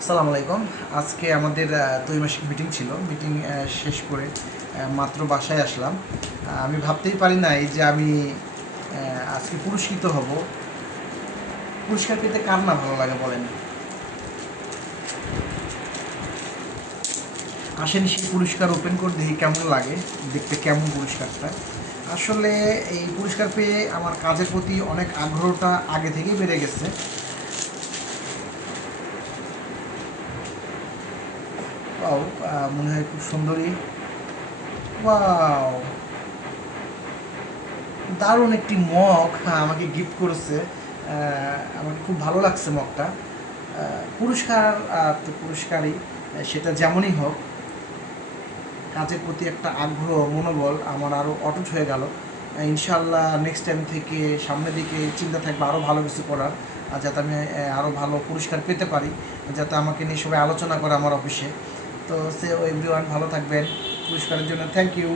আসসালামু আলাইকুম। আজকে আমাদের ত্রৈমাসিক মিটিং ছিল। মিটিং শেষ করে মাত্র বাসায় আসলাম। আমি ভাবতেই পারি নাই যে আমি আজকে পুরস্কৃত হব। পুরস্কার পেতে কার না ভালো লাগে বলেন? আসেন সেই পুরস্কার ওপেন করে দেখি কেমন লাগে, দেখতে কেমন পুরস্কারটা। আসলে এই পুরস্কার পেয়ে আমার কাজের প্রতি অনেক আগ্রহটা আগে থেকেই বেড়ে গেছে। ওয়াও! মনে হয় খুব সুন্দরী। ওয়াও! দারুণ একটি মগ আমাকে গিফট করেছে। আমাকে খুব ভালো লাগছে মগটা। পুরস্কার তো পুরস্কারই, সেটা যেমনই হোক, কাজের প্রতি একটা আগ্রহ মনোবল আমার আরও অটুট হয়ে গেল। ইনশাআল্লাহ নেক্সট টাইম থেকে সামনের দিকে চিন্তা থাকবে আরও ভালো কিছু করার, আর যাতে আমি আরও ভালো পুরস্কার পেতে পারি, যাতে আমাকে নিয়ে সবাই আলোচনা করে আমার অফিসে। তো সে এভরিওয়ান ভালো থাকবেন। পুরস্কারের জন্য থ্যাংক ইউ।